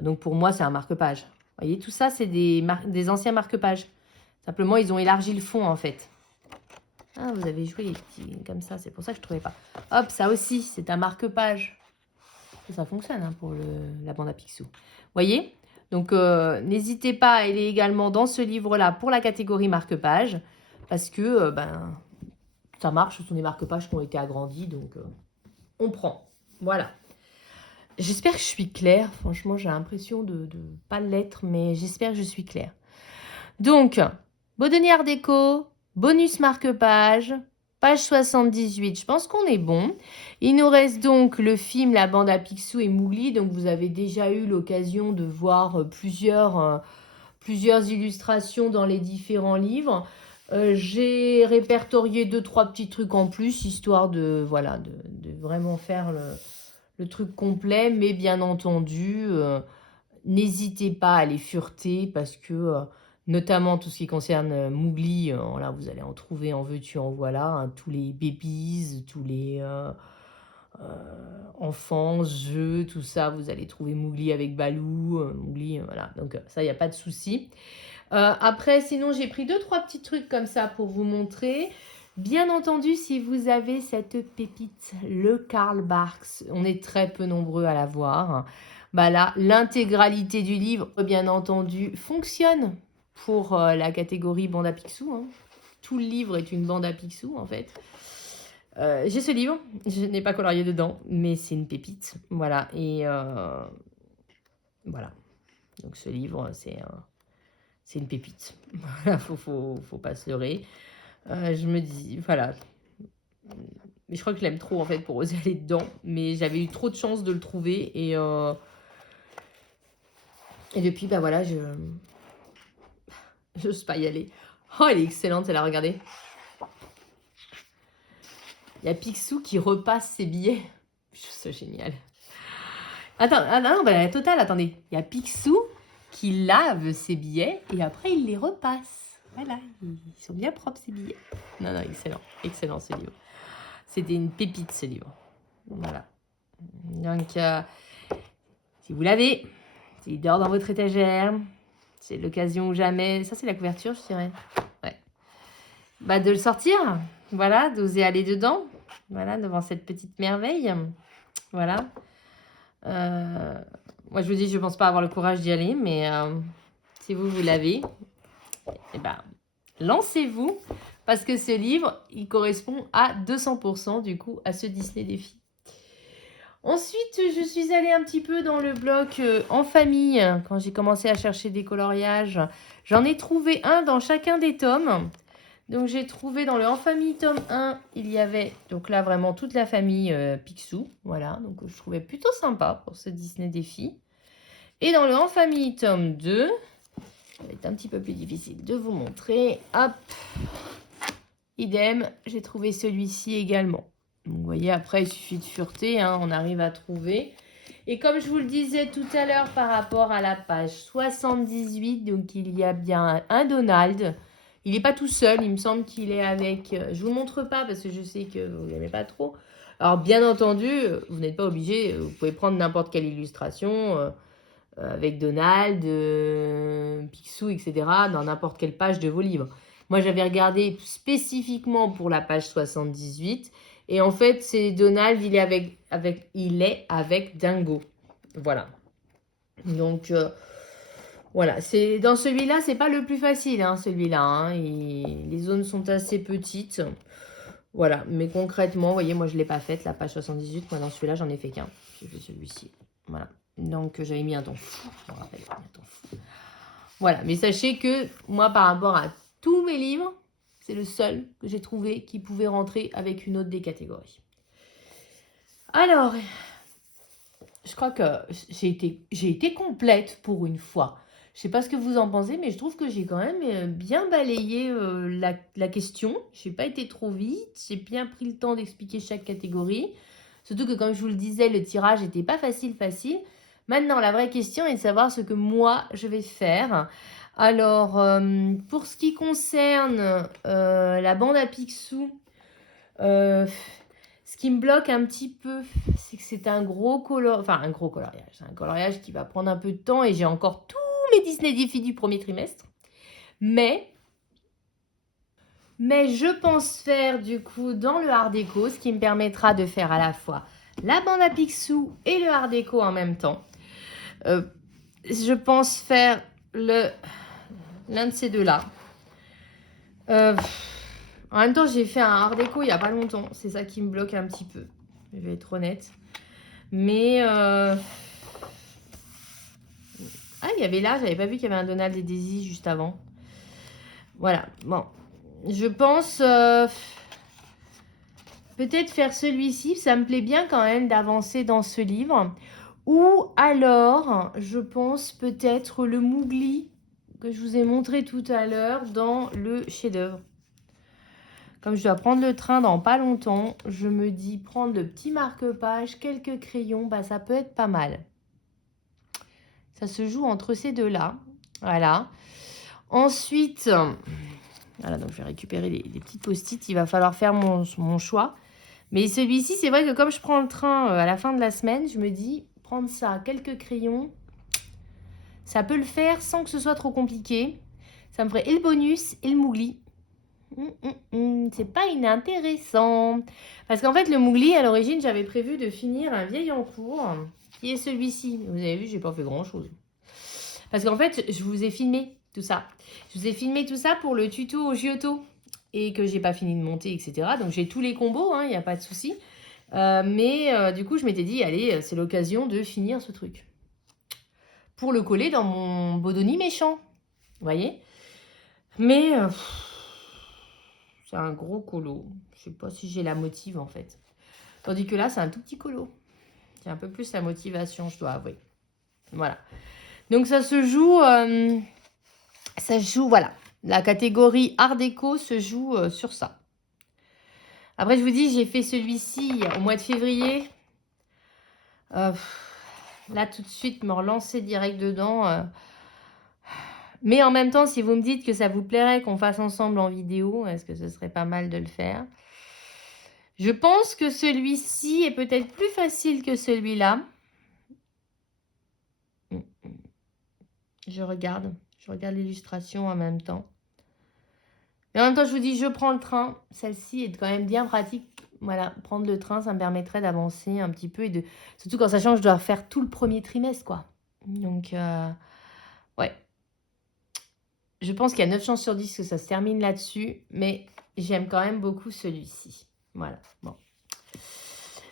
Donc, pour moi, c'est un marque-page. Vous voyez, tout ça, c'est des anciens marque-pages. Simplement, ils ont élargi le fond, en fait. Ah, vous avez joué les petits comme ça, c'est pour ça que je ne trouvais pas. Hop, ça aussi, c'est un marque-page. Ça fonctionne hein, pour la bande à Picsou. Vous voyez? Donc, n'hésitez pas à aller également dans ce livre-là pour la catégorie marque-page. Parce que, ça marche. Ce sont des marque-pages qui ont été agrandis. Donc, on prend. Voilà. J'espère que je suis claire. Franchement, j'ai l'impression de pas l'être. Mais j'espère que je suis claire. Donc, Bodoni Art Déco, bonus marque-page. Page 78, je pense qu'on est bon. Il nous reste donc le film La bande à Picsou et Mowgli. Donc, vous avez déjà eu l'occasion de voir plusieurs illustrations dans les différents livres. J'ai répertorié 2-3 petits trucs en plus, histoire de vraiment faire le truc complet. Mais bien entendu, n'hésitez pas à les fureter parce que notamment tout ce qui concerne Mowgli. Là, vous allez en trouver en veux-tu, en voilà, hein, tous les babies, tous les enfants, jeux, tout ça, vous allez trouver Mowgli avec Baloo, Mowgli, voilà. Donc ça, il n'y a pas de souci. Après, sinon, j'ai pris 2-3 petits trucs comme ça pour vous montrer. Bien entendu, si vous avez cette pépite, le Karl Barks, on est très peu nombreux à l'avoir. Bah là, l'intégralité du livre, bien entendu, fonctionne pour la catégorie bande à Picsou. Hein. Tout le livre est une bande à Picsou, en fait. J'ai ce livre, je n'ai pas colorié dedans, mais c'est une pépite. Voilà, et voilà. Donc ce livre, c'est une pépite. Voilà, faut pas se leurrer. Je me dis, voilà. Mais je crois que je l'aime trop, en fait, pour oser aller dedans. Mais j'avais eu trop de chance de le trouver. Et depuis, bah voilà, je n'ose pas y aller. Oh, elle est excellente, elle a regardé. Il y a Picsou qui repasse ses billets. Je trouve ça génial. Attends, non, bah, la totale, attendez. Il y a Picsou qui lave ses billets et après il les repasse. Voilà, ils sont bien propres ces billets. Non, excellent, excellent ce livre. C'était une pépite ce livre. Voilà. Donc, si vous l'avez, s'il dort dans votre étagère, c'est l'occasion ou jamais. Ça, c'est la couverture, je dirais. Ouais. Bah, de le sortir, voilà, d'oser aller dedans, voilà, devant cette petite merveille. Voilà. Moi, je vous dis, je ne pense pas avoir le courage d'y aller, mais si vous l'avez, eh ben, lancez-vous, parce que ce livre, il correspond à 200% du coup à ce Disney Défi. Ensuite, je suis allée un petit peu dans le bloc en famille, quand j'ai commencé à chercher des coloriages. J'en ai trouvé un dans chacun des tomes. Donc, j'ai trouvé dans le En Famille tome 1, il y avait, donc là, vraiment toute la famille Picsou. Voilà, donc je trouvais plutôt sympa pour ce Disney Défi. Et dans le En Famille tome 2, ça va être un petit peu plus difficile de vous montrer. Hop, idem, j'ai trouvé celui-ci également. Donc, vous voyez, après, il suffit de fureter, hein, on arrive à trouver. Et comme je vous le disais tout à l'heure par rapport à la page 78, donc il y a bien un Donald. Il n'est pas tout seul, il me semble qu'il est avec... je ne vous le montre pas parce que je sais que vous n'aimez pas trop. Alors bien entendu, vous n'êtes pas obligé, vous pouvez prendre n'importe quelle illustration avec Donald, Picsou, etc. dans n'importe quelle page de vos livres. Moi j'avais regardé spécifiquement pour la page 78 et en fait c'est Donald, il est avec Dingo. Voilà. Donc... voilà, c'est dans celui-là, c'est pas le plus facile, hein, celui-là. Hein, les zones sont assez petites. Voilà, mais concrètement, vous voyez, moi je ne l'ai pas faite, la page 78. Moi dans celui-là, j'en ai fait qu'un. J'ai fait celui-ci. Voilà. Donc j'avais mis un temps fou. Je me rappelle, un temps fou. Voilà, mais sachez que moi, par rapport à tous mes livres, c'est le seul que j'ai trouvé qui pouvait rentrer avec une autre des catégories. Alors, je crois que j'ai été complète pour une fois. Je ne sais pas ce que vous en pensez, mais je trouve que j'ai quand même bien balayé la question. Je n'ai pas été trop vite. J'ai bien pris le temps d'expliquer chaque catégorie. Surtout que, comme je vous le disais, le tirage n'était pas facile. Maintenant, la vraie question est de savoir ce que moi, je vais faire. Alors, pour ce qui concerne la bande à Picsou, ce qui me bloque un petit peu, c'est que c'est un gros coloriage. Enfin, un gros coloriage. C'est un coloriage qui va prendre un peu de temps et j'ai encore tous mes Disney Défis du premier trimestre. Mais je pense faire du coup dans le Art déco, ce qui me permettra de faire à la fois la bande à Picsou et le Art déco en même temps. Je pense faire l'un de ces deux-là. En même temps, j'ai fait un art déco il n'y a pas longtemps. C'est ça qui me bloque un petit peu. Je vais être honnête. Mais... ah, il y avait là, j'avais pas vu qu'il y avait un Donald et Daisy juste avant. Voilà, bon. Je pense... peut-être faire celui-ci. Ça me plaît bien quand même d'avancer dans ce livre. Ou alors, je pense peut-être le Mowgli que je vous ai montré tout à l'heure dans le chef-d'œuvre. Comme je dois prendre le train dans pas longtemps, je me dis prendre le petit marque-page, quelques crayons, bah ça peut être pas mal. Ça se joue entre ces deux-là. Voilà. Ensuite, voilà, donc je vais récupérer les petites post-it. Il va falloir faire mon choix. Mais celui-ci, c'est vrai que comme je prends le train à la fin de la semaine, je me dis, prendre ça, quelques crayons, ça peut le faire sans que ce soit trop compliqué. Ça me ferait et le bonus et le mougli. C'est pas inintéressant. Parce qu'en fait, le mougli, à l'origine, j'avais prévu de finir un vieil en cours, qui est celui-ci. Vous avez vu, j'ai pas fait grand-chose. Parce qu'en fait, je vous ai filmé tout ça. Je vous ai filmé tout ça pour le tuto au Giotto. Et que j'ai pas fini de monter, etc. Donc j'ai tous les combos, il n'y a pas de souci. Mais du coup, je m'étais dit, allez, c'est l'occasion de finir ce truc. Pour le coller dans mon Bodoni méchant. Vous voyez? Mais c'est un gros colo. Je sais pas si j'ai la motive en fait. Tandis que là, c'est un tout petit colo. C'est un peu plus la motivation, je dois avouer. Voilà. Donc ça se joue, voilà. La catégorie Art déco se joue sur ça. Après, je vous dis, j'ai fait celui-ci au mois de février. Là, tout de suite, me relancer direct dedans. Mais en même temps, si vous me dites que ça vous plairait qu'on fasse ensemble en vidéo, est-ce que ce serait pas mal de le faire? Je pense que celui-ci est peut-être plus facile que celui-là. Je regarde l'illustration en même temps. Mais en même temps, je vous dis, je prends le train. Celle-ci est quand même bien pratique. Voilà, prendre le train, ça me permettrait d'avancer un petit peu. Et surtout qu'en sachant que je dois faire tout le premier trimestre, quoi. Donc, ouais. Je pense qu'il y a 9 chances sur 10 que ça se termine là-dessus. Mais j'aime quand même beaucoup celui-ci. Voilà, bon.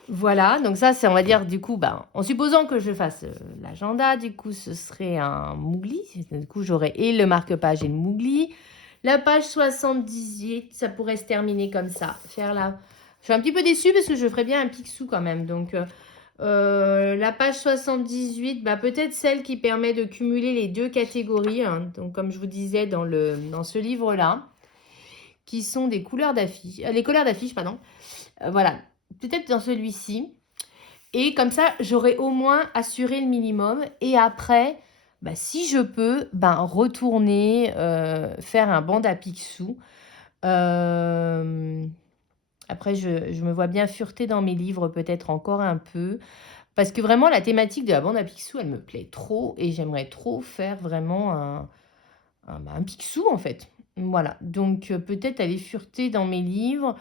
Voilà, donc ça, c'est, on va dire, du coup, en supposant que je fasse l'agenda, du coup, ce serait un mougli. Du coup, j'aurais et le marque-page et le mougli. La page 78, ça pourrait se terminer comme ça. Je suis un petit peu déçue parce que je ferais bien un Picsou quand même. Donc, la page 78, peut-être celle qui permet de cumuler les deux catégories. Donc, comme je vous disais dans ce livre-là, qui sont des couleurs d'affiches. Les couleurs d'affiches, pardon. Voilà, peut-être dans celui-ci. Et comme ça, j'aurai au moins assuré le minimum. Et après, si je peux, retourner faire un banc à Picsou. Après, je me vois bien fureter dans mes livres peut-être encore un peu. Parce que vraiment, la thématique de la bande à Picsou, elle me plaît trop. Et j'aimerais trop faire vraiment un Picsou, en fait. Voilà. Donc, peut-être aller fureter dans mes livres.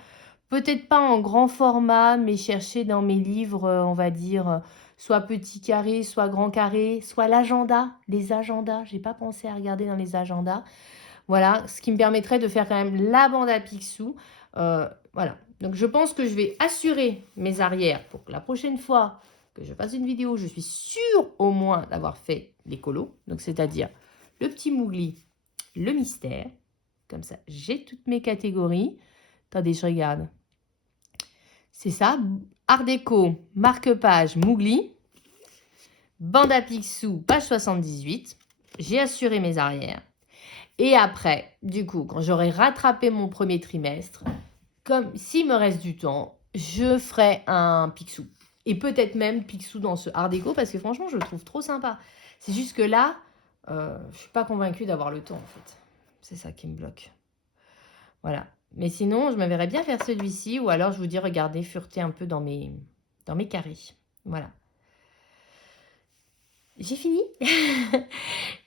Peut-être pas en grand format, mais chercher dans mes livres, on va dire, soit petit carré, soit grand carré, soit l'agenda, les agendas. J'ai pas pensé à regarder dans les agendas. Voilà, ce qui me permettrait de faire quand même la bande à Picsou. Voilà, donc je pense que je vais assurer mes arrières pour que la prochaine fois que je fasse une vidéo, je suis sûre au moins d'avoir fait les colos. Donc c'est-à-dire le petit mougli, le mystère. Comme ça, j'ai toutes mes catégories. Attendez, je regarde. C'est ça, Art déco, marque-page, mougli, bande à Picsou, page 78. J'ai assuré mes arrières. Et après, du coup, quand j'aurai rattrapé mon premier trimestre, comme s'il me reste du temps, je ferai un Picsou. Et peut-être même Picsou dans ce Art déco, parce que franchement, je le trouve trop sympa. C'est juste que là, je ne suis pas convaincue d'avoir le temps, en fait. C'est ça qui me bloque. Voilà. Mais sinon, je me verrais bien faire celui-ci, ou alors je vous dis, regardez, fureter un peu dans mes carrés. Voilà. J'ai fini.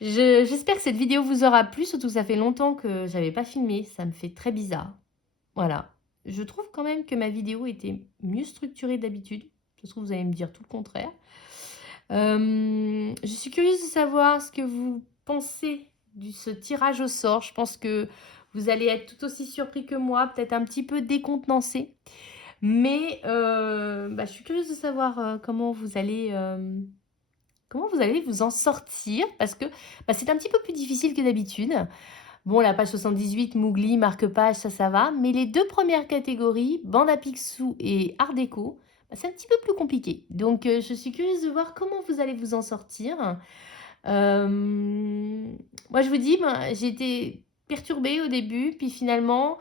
J'espère que cette vidéo vous aura plu, surtout que ça fait longtemps que j'avais pas filmé. Ça me fait très bizarre. Voilà. Je trouve quand même que ma vidéo était mieux structurée d'habitude. Je trouve que vous allez me dire tout le contraire. Je suis curieuse de savoir ce que vous pensez de ce tirage au sort. Je pense que vous allez être tout aussi surpris que moi, peut-être un petit peu décontenancé. Mais je suis curieuse de savoir comment vous allez vous en sortir. Parce que c'est un petit peu plus difficile que d'habitude. Bon, la page 78, Mougli, marque-page, ça va. Mais les deux premières catégories, bande à Picsou et Art déco, c'est un petit peu plus compliqué. Donc, je suis curieuse de voir comment vous allez vous en sortir. Moi, je vous dis, j'ai été perturbée au début. Puis finalement,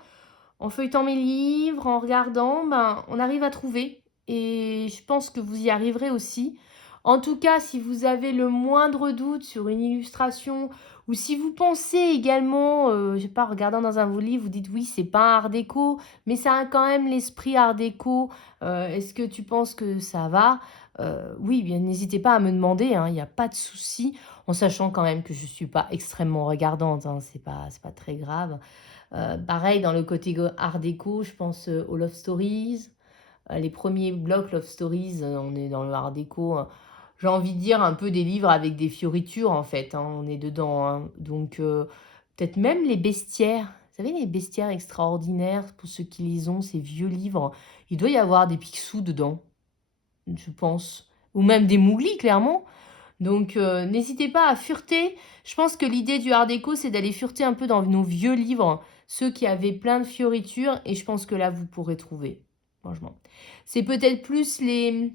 en feuilletant mes livres, en regardant, on arrive à trouver. Et je pense que vous y arriverez aussi. En tout cas, si vous avez le moindre doute sur une illustration Ou si vous pensez également, je sais pas, en regardant dans un de vos livres, vous dites: «Oui, c'est pas un art déco, mais ça a quand même l'esprit art déco, est-ce que tu penses que ça va?» Oui, bien n'hésitez pas à me demander, hein, il y a pas de souci, en sachant quand même que je suis pas extrêmement regardante, hein, c'est pas très grave. Pareil dans le côté art déco, je pense, aux Love Stories, les premiers blocs Love Stories, on est dans le art déco, j'ai envie de dire un peu des livres avec des fioritures en fait, hein, on est dedans, hein. Donc peut-être même les bestiaires. Vous savez, les bestiaires extraordinaires, pour ceux qui les ont, ces vieux livres, il doit y avoir des Picsou dedans, je pense. Ou même des Mougli, clairement. Donc n'hésitez pas à fureter. Je pense que l'idée du art déco, c'est d'aller fureter un peu dans nos vieux livres, ceux qui avaient plein de fioritures, et je pense que là, vous pourrez trouver, franchement. C'est peut-être plus les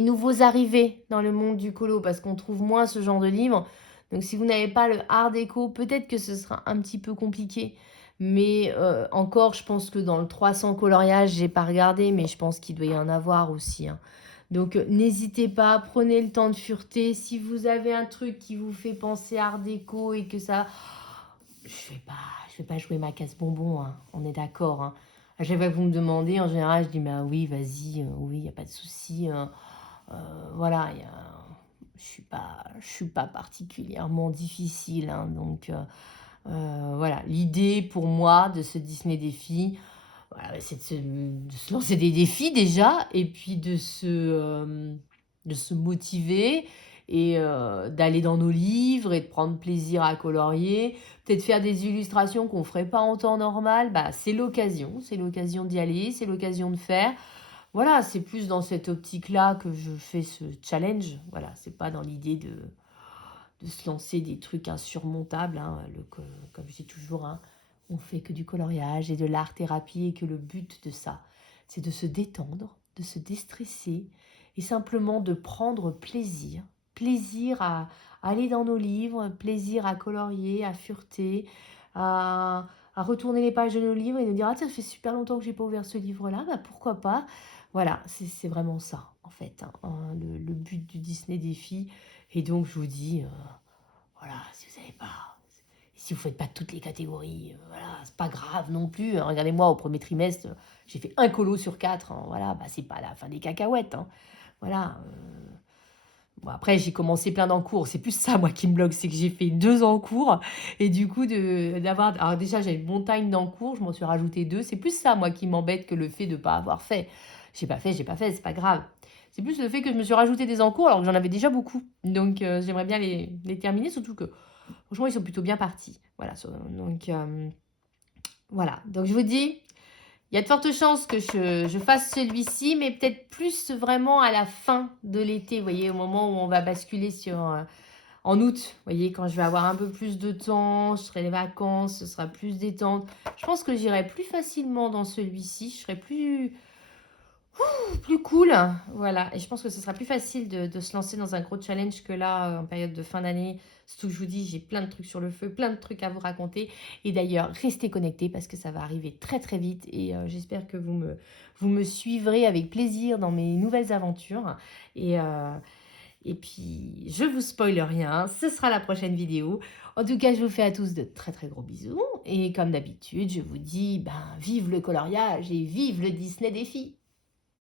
nouveaux arrivés dans le monde du colo, parce qu'on trouve moins ce genre de livres. Donc si vous n'avez pas le art déco, peut-être que ce sera un petit peu compliqué. Mais encore, je pense que dans le 300 coloriage, j'ai pas regardé, mais je pense qu'il doit y en avoir aussi, hein. Donc n'hésitez pas, prenez le temps de fureter. Si vous avez un truc qui vous fait penser art déco et que ça... Je vais pas jouer ma casse-bonbon, hein, on est d'accord, hein. À chaque fois que vous me demandez, en général, je dis, bah oui, vas-y, oui, il n'y a pas de souci. Voilà, je suis pas particulièrement difficile, hein, donc voilà, l'idée pour moi de ce Disney défi, voilà, c'est de se lancer des défis déjà, et puis de se motiver, et d'aller dans nos livres et de prendre plaisir à colorier, peut-être faire des illustrations qu'on ne ferait pas en temps normal, bah, c'est l'occasion d'y aller, c'est l'occasion de faire. Voilà, c'est plus dans cette optique-là que je fais ce challenge. Voilà, c'est pas dans l'idée de se lancer des trucs insurmontables, hein. Comme je dis toujours, hein, on fait que du coloriage et de l'art-thérapie, et que le but de ça, c'est de se détendre, de se déstresser, et simplement de prendre plaisir. Plaisir à aller dans nos livres, plaisir à colorier, à fureter, à retourner les pages de nos livres et nous dire: «Ah tiens, ça fait super longtemps que j'ai pas ouvert ce livre-là, bah pourquoi pas?» Voilà, c'est vraiment ça, en fait, hein, le but du Disney Défi. Et donc, je vous dis, voilà, si vous savez pas, si vous faites pas toutes les catégories, voilà, c'est pas grave non plus, hein. Regardez-moi, au premier trimestre, j'ai fait un colo sur 4, hein, voilà, bah, c'est pas la fin des cacahuètes, hein. Voilà. Bon, après, j'ai commencé plein d'encours. C'est plus ça, moi, qui me bloque, c'est que j'ai fait 2 encours. Et du coup, d'avoir. Alors, déjà, j'avais une montagne d'encours, je m'en suis rajouté 2. C'est plus ça, moi, qui m'embête que le fait de ne pas avoir fait. J'ai pas fait, c'est pas grave. C'est plus le fait que je me suis rajouté des encours alors que j'en avais déjà beaucoup. Donc, j'aimerais bien les terminer, surtout que, franchement, ils sont plutôt bien partis. Voilà. Donc, voilà. Donc, je vous dis, il y a de fortes chances que je fasse celui-ci, mais peut-être plus vraiment à la fin de l'été, vous voyez, au moment où on va basculer en août, vous voyez, quand je vais avoir un peu plus de temps, je serai les vacances, ce sera plus détente. Je pense que j'irai plus facilement dans celui-ci, je serai plus cool, voilà. Et je pense que ce sera plus facile de se lancer dans un gros challenge que là, en période de fin d'année. Surtout que je vous dis, j'ai plein de trucs sur le feu, plein de trucs à vous raconter. Et d'ailleurs, restez connectés parce que ça va arriver très très vite. Et j'espère que vous me suivrez avec plaisir dans mes nouvelles aventures. Et puis, je vous spoile rien, ce sera la prochaine vidéo. En tout cas, je vous fais à tous de très très gros bisous. Et comme d'habitude, je vous dis, ben, vive le coloriage et vive le Disney Défi!